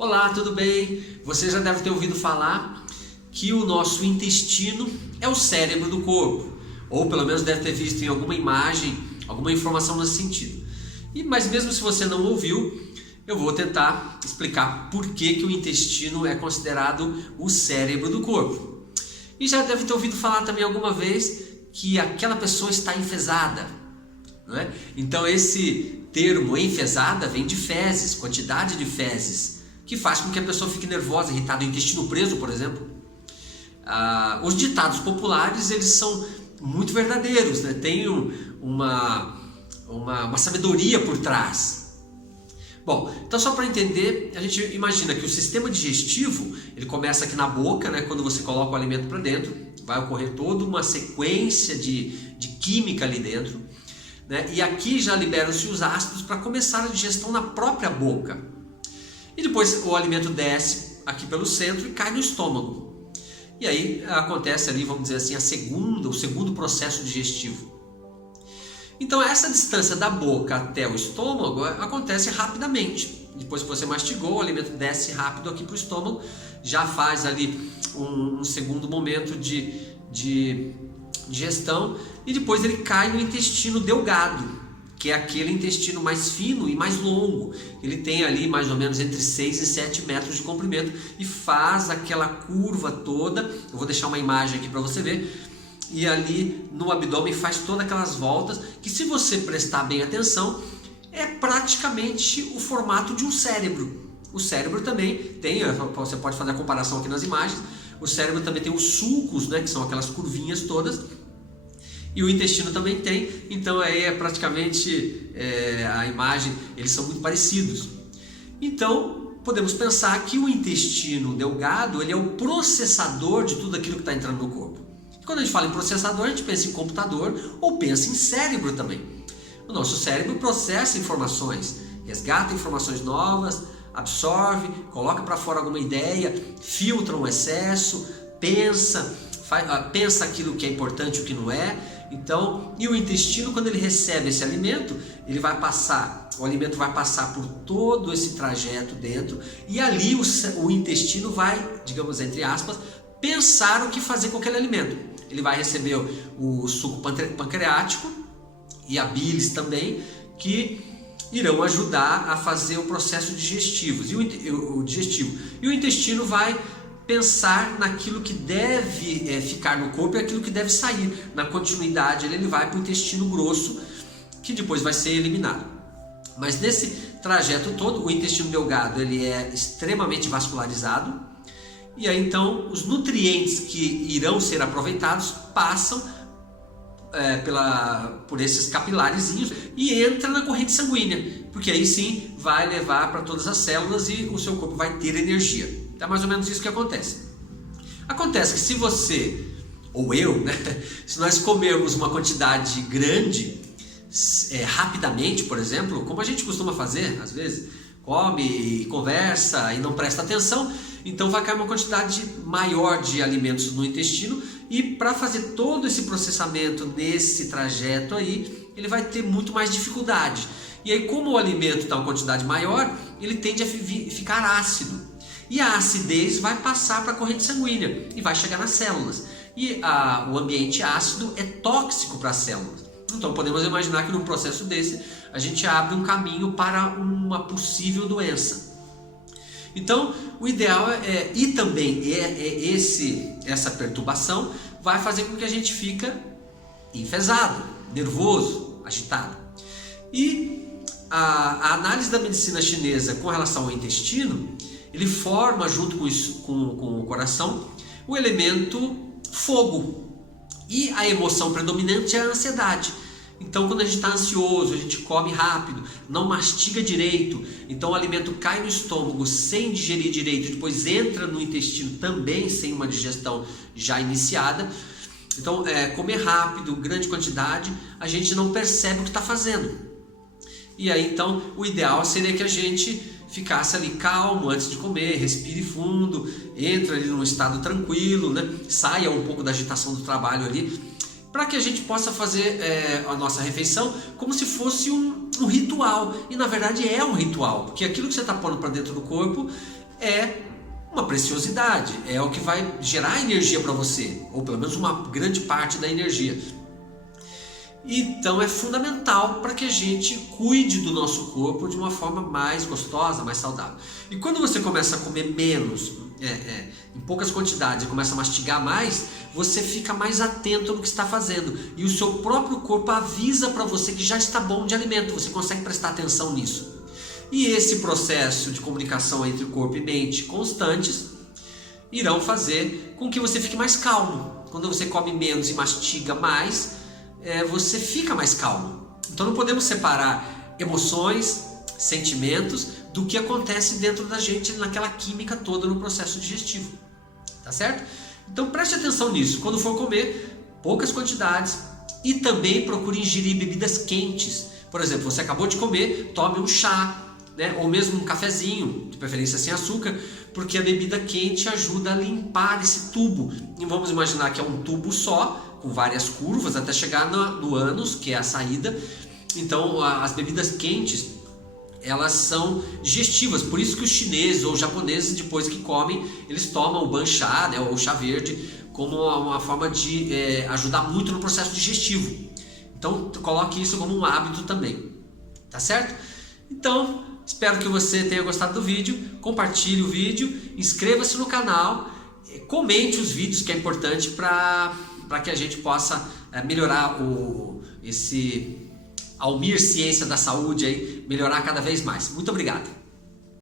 Olá, tudo bem? Você já deve ter ouvido falar que o nosso intestino é o cérebro do corpo, ou pelo menos deve ter visto em alguma imagem, alguma informação nesse sentido. Mas mesmo se você não ouviu, eu vou tentar explicar por que o intestino é considerado o cérebro do corpo. E já deve ter ouvido falar também alguma vez que aquela pessoa está enfesada, não é? Então esse termo enfesada vem de fezes, quantidade de fezes, que faz com que a pessoa fique nervosa, irritada, o intestino preso, por exemplo. Os ditados populares, eles são muito verdadeiros, né? Tem uma sabedoria por trás. Bom, então só para entender, a gente imagina que o sistema digestivo, ele começa aqui na boca, né? Quando você coloca o alimento para dentro, vai ocorrer toda uma sequência de química ali dentro, né? E aqui já liberam-se os ácidos para começar a digestão na própria boca. E depois o alimento desce aqui pelo centro e cai no estômago. E aí acontece ali, vamos dizer assim, o segundo processo digestivo. Então essa distância da boca até o estômago acontece rapidamente. Depois que você mastigou, o alimento desce rápido aqui para o estômago, já faz ali um segundo momento de digestão e depois ele cai no intestino delgado, que é aquele intestino mais fino e mais longo. Ele tem ali mais ou menos entre 6 e 7 metros de comprimento e faz aquela curva toda. Eu vou deixar uma imagem aqui para você ver. E ali no abdômen faz todas aquelas voltas que, se você prestar bem atenção, é praticamente o formato de um cérebro. O cérebro também tem, você pode fazer a comparação aqui nas imagens, o cérebro também tem os sulcos, né, que são aquelas curvinhas todas, e o intestino também tem. Então aí é praticamente a imagem, eles são muito parecidos. Então podemos pensar que o intestino delgado, ele é o processador de tudo aquilo que está entrando no corpo. Quando a gente fala em processador, a gente pensa em computador ou pensa em cérebro também. O nosso cérebro processa informações, resgata informações novas, absorve, coloca para fora alguma ideia, filtra um excesso, pensa aquilo que é importante e o que não é. Então, e o intestino, quando ele recebe esse alimento, o alimento vai passar por todo esse trajeto dentro, e ali o intestino vai, digamos entre aspas, pensar o que fazer com aquele alimento. Ele vai receber o suco pancreático e a bilis também, que irão ajudar a fazer o processo digestivo. E o intestino vai pensar naquilo que deve ficar no corpo e aquilo que deve sair. Na continuidade, ele vai para o intestino grosso, que depois vai ser eliminado. Mas nesse trajeto todo, o intestino delgado ele é extremamente vascularizado. E aí então os nutrientes que irão ser aproveitados passam por esses capilarezinhos e entra na corrente sanguínea, porque aí sim vai levar para todas as células e o seu corpo vai ter energia. É mais ou menos isso que acontece. Acontece que se você, ou eu, né, se nós comermos uma quantidade grande, rapidamente, por exemplo, como a gente costuma fazer, às vezes, come e conversa e não presta atenção, então vai cair uma quantidade maior de alimentos no intestino, e para fazer todo esse processamento nesse trajeto aí, ele vai ter muito mais dificuldade. E aí, como o alimento está em uma quantidade maior, ele tende a ficar ácido. E a acidez vai passar para a corrente sanguínea e vai chegar nas células. E o ambiente ácido é tóxico para as células. Então podemos imaginar que num processo desse a gente abre um caminho para uma possível doença. Então o ideal e também essa perturbação vai fazer com que a gente fique enfesado, nervoso, agitado. E a análise da medicina chinesa com relação ao intestino, ele forma junto com o coração o elemento fogo. E a emoção predominante é a ansiedade. Então quando a gente está ansioso, a gente come rápido, não mastiga direito, então o alimento cai no estômago sem digerir direito, depois entra no intestino também sem uma digestão já iniciada. Então comer rápido, grande quantidade, a gente não percebe o que está fazendo. E aí então o ideal seria que a gente ficasse ali calmo antes de comer, respire fundo, entra ali num estado tranquilo, né? Saia um pouco da agitação do trabalho ali, para que a gente possa fazer a nossa refeição como se fosse um ritual. E na verdade é um ritual, porque aquilo que você está pondo para dentro do corpo é uma preciosidade, é o que vai gerar energia para você, ou pelo menos uma grande parte da energia. Então é fundamental para que a gente cuide do nosso corpo de uma forma mais gostosa, mais saudável. E quando você começa a comer menos, em poucas quantidades, e começa a mastigar mais, você fica mais atento no que está fazendo. E o seu próprio corpo avisa para você que já está bom de alimento, você consegue prestar atenção nisso. E esse processo de comunicação entre corpo e mente constantes irão fazer com que você fique mais calmo. Quando você come menos e mastiga mais, você fica mais calmo. Então não podemos separar emoções, sentimentos do que acontece dentro da gente naquela química toda no processo digestivo, tá certo? Então preste atenção nisso, quando for comer, poucas quantidades, e também procure ingerir bebidas quentes. Por exemplo, você acabou de comer, tome um chá, né? Ou mesmo um cafezinho, de preferência sem açúcar, porque a bebida quente ajuda a limpar esse tubo. E vamos imaginar que é um tubo só, com várias curvas até chegar no ânus, que é a saída. Então as bebidas quentes, elas são digestivas, por isso que os chineses ou japoneses, depois que comem, eles tomam o banchá, né, ou o chá verde, como uma forma de ajudar muito no processo digestivo. Então coloque isso como um hábito também, tá certo? Então espero que você tenha gostado do vídeo, compartilhe o vídeo, inscreva-se no canal, comente os vídeos, que é importante para que a gente possa melhorar esse Almir Ciência da Saúde aí, melhorar cada vez mais. Muito obrigado.